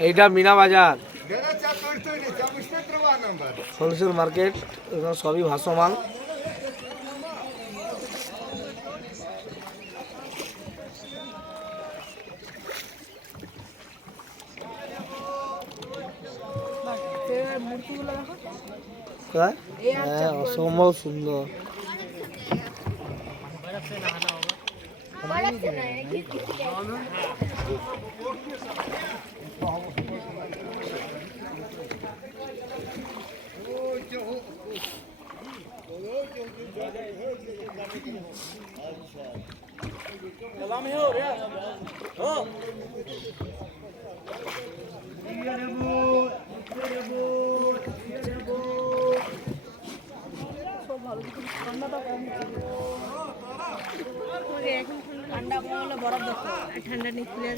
এইটা মিনা বাজার দাদা চা করতে নেই চা বুঝতে ত্রবা নাম্বার হোলসেল মার্কেট এখানে সবই ভাসমান মূর্তিগুলো দেখো হ্যাঁ হ্যাঁ অসম্ভব সুন্দর ঠান্ডা কম হলে বরফ দেখো ঠান্ডা নেই খুলে